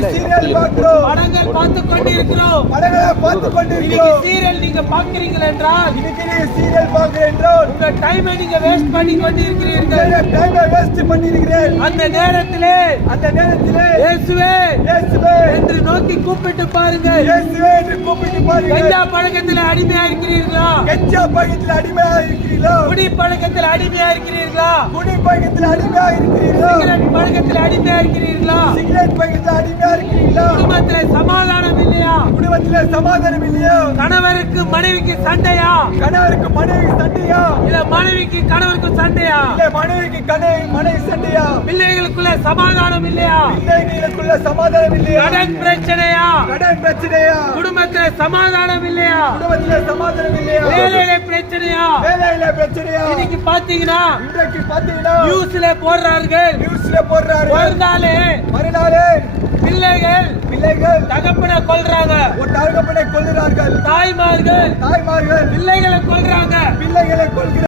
பார்க்கிறோம். படங்கள் பார்த்து கொண்டு இருக்கிறோம் படங்களை பார்த்து கொண்டு இன்னைக்கு இருக்கிறோம் சீரியல் நீங்க பாக்குறீங்கள் என்றால் இன்னைக்கு நீங்க சீரியல் பார்க்கிறேன் என்றால் உங்க டைமை நீங்க வேஸ்ட் பண்ணி கொண்டு இருக்கிறீர்கள் டைமை வேஸ்ட் பண்ணிருக்கிறேன். அந்த நேரத்திலே அந்த நேரத்திலே இயேசுவே இயேசுவே என்று நோக்கி கூப்பிட்டு பாருங்கள். இயேசுவே என்று கூப்பிட்டு பாருங்க கஞ்சா பழக்கத்தில் அடிமையா இருக்கிறீர்களா கஞ்சா பாக்கெட்டில் அடிமையாக இருக்கிறீர்களா குடி பழக்கத்தில் அடிமையா இருக்கிறீர்களா? குடி பாக்கெட்டில் அடிமையாக இருக்கிறீர்களா? சிகரெட் பழக்கத்தில் அடிமையா இருக்கிறீர்களா? சிகரெட் பாக்கெட்டில் அடிமையாக இருக்கிறீர்களா? குடும்பத்திலே சமாதானம் இல்லையா? குடும்பத்திலே சமாதானம் இல்லையா? கணவருக்கு மனைவிக்கு சண்டையா? இல்ல மனைவிக்கு கணவருக்கு சண்டையா? இல்ல மனைவிக்கு கணவன் மனைவி சண்டையா? பிள்ளைகளுக்குள்ள சமாதானம் இல்லையா? பிள்ளைகளுக்குள்ள சமாதானம் இல்லையா? கடன் பிரச்சனையா? கடன் பிரச்சனையா? குடும்பத்துல சமாதானம் இல்லையா? குடும்பத்திலே சமாதானம் இல்லையா? வேலையில பிரச்சனையா? வேலையில பிரச்சனையா? இன்னைக்கு பாத்தீங்கன்னா இன்றைக்கு பாத்தீங்கன்னா நியூஸ்ல போடுறார்கள். நியூஸ்ல போடுறாரு ஒரு நாளே மறுநாளே பிள்ளைகள் பிள்ளைகள் தகப்பனை கொல்றாங்க. ஒரு தகப்பனை கொள்கிறார்கள் தாய்மார்கள் தாய்மார்கள் பிள்ளைகளை கொள்கிறார்கள்